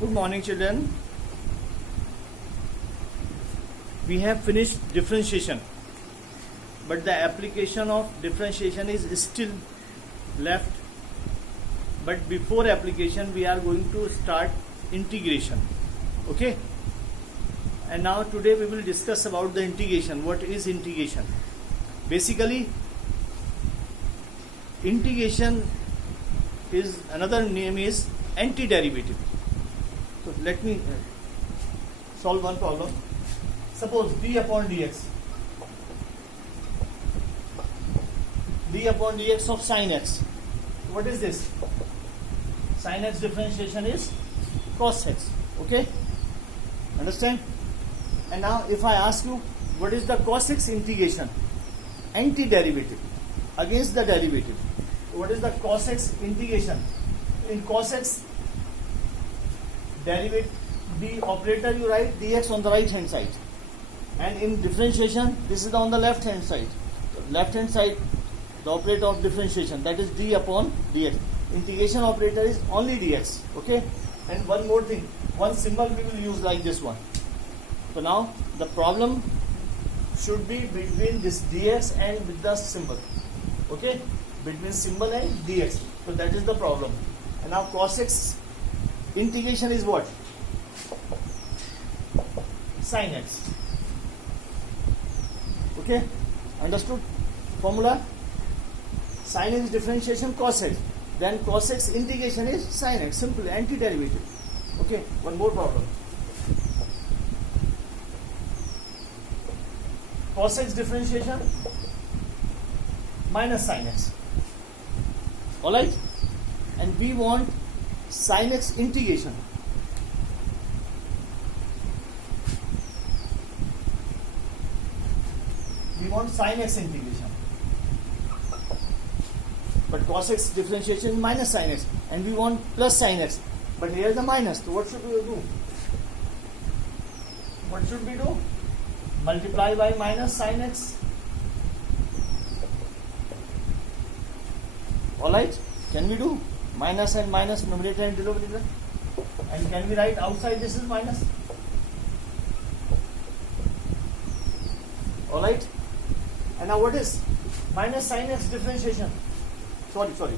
Good morning, children. We have finished differentiation, but the application of differentiation is still left. But before application, we are going to start integration. Okay? And now today we will discuss about the integration. What is integration? Basically, integration is another name is antiderivative. So let me solve one problem. Suppose d upon dx of sin x. What is this? Sin x differentiation is cos x. Okay? Understand? And now if I ask you what is the cos x integration? Antiderivative against the derivative. What is the cos x integration? In cos x derivative, the operator you write dx on the right hand side, and in differentiation this is on the left hand side. Left hand side, the operator of differentiation, that is d upon dx. Integration operator is only dx. Okay? And one more thing, one symbol we will use like this one. So now the problem should be between this dx and with the symbol. Okay? Between symbol and dx. So that is the problem. And now cos x integration is what? Sin x. Okay? Understood? Formula? Sin x differentiation cos x. Then cos x integration is sin x. Simple antiderivative. Okay? One more problem. Cos x differentiation minus sin x. Alright? And we want sin x integration. We want sin x integration. But cos x differentiation is minus sin x. And we want plus sin x. But here is the minus. So what should we do? What should we do? Multiply by minus sin x. Alright? Can we do? Minus and minus, numerator and denominator. And can we write outside this is minus? Alright? And now what is? Minus sin x differentiation. Sorry.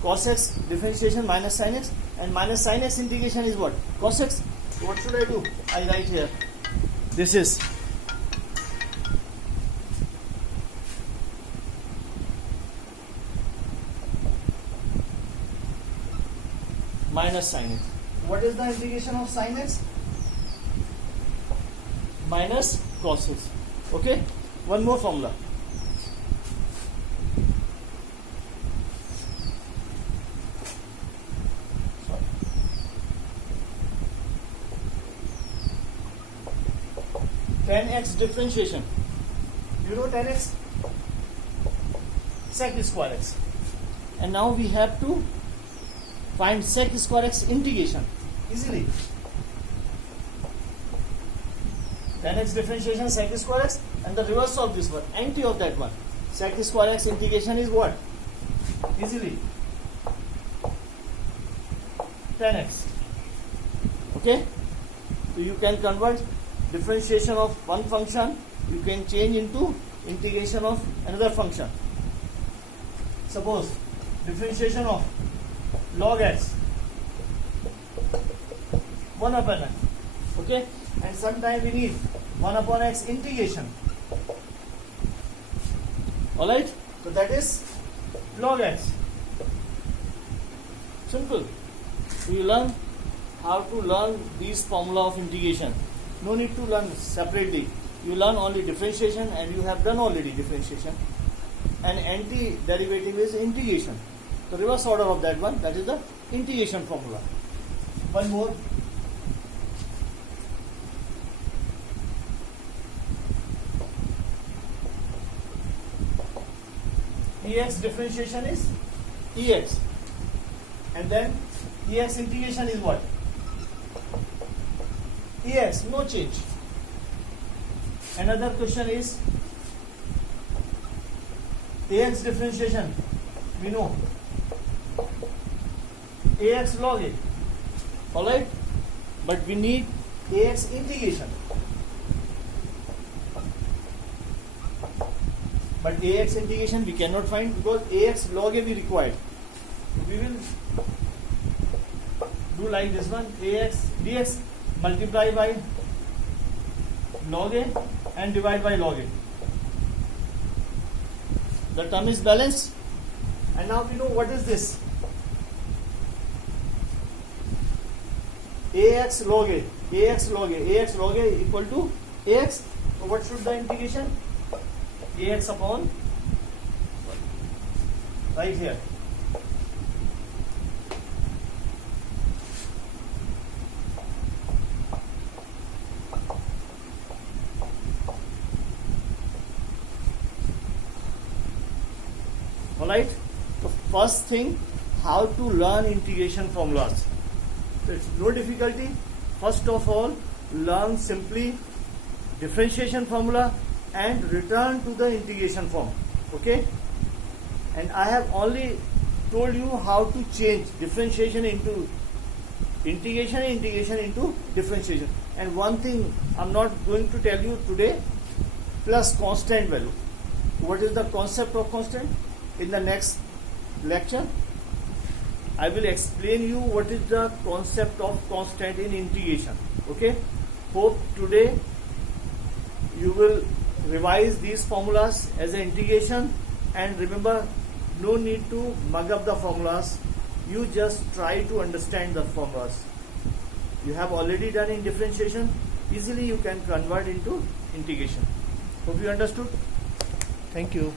Cos x differentiation minus sin x, and minus sin x integration is what? Cos x. So what should I do? I write here. This is minus sin x. What is the integration of sin x? Minus cos x. Okay? One more formula. Tan x differentiation. You know tan x? Sec square x. And now we have to find sec square x integration easily. Tan x differentiation sec square x, and the reverse of this one, anti of that one. Sec square x integration is what? Easily tan x. Okay? So you can convert differentiation of one function, you can change into integration of another function. Suppose differentiation of log x 1 upon x. Okay? And sometimes we need 1 upon x integration. Alright? So that is log x. Simple. So you learn how to learn these formula of integration. No need to learn separately. You learn only differentiation, and you have done already differentiation. And anti-derivative is integration. The reverse order of that one, that is the integration formula. One more. Ex differentiation is Ex. And then Ex integration is what? Ex, no change. Another question is Ax differentiation. We know ax log a. Alright? but we need AX integration. But AX integration we cannot find because AX log A we required. We will do like this one, AX dx multiply by log A and divide by log A. The term is balanced, and now we know what is this. AX log A, AX log A, AX log A equal to AX. So what should the integration? AX upon, right here. Alright, so first thing, how to learn integration formulas. So it's no difficulty. First of all, learn simply differentiation formula and return to the integration form. Okay? And I have only told you how to change differentiation into integration, integration into differentiation. And one thing I'm not going to tell you today, plus constant value. What is the concept of constant? In the next lecture, I will explain you what is the concept of constant in integration. Okay? Hope today you will revise these formulas as an integration, and remember, no need to mug up the formulas. You just try to understand the formulas. You have already done in differentiation. Easily you can convert into integration. Hope you understood. Thank you.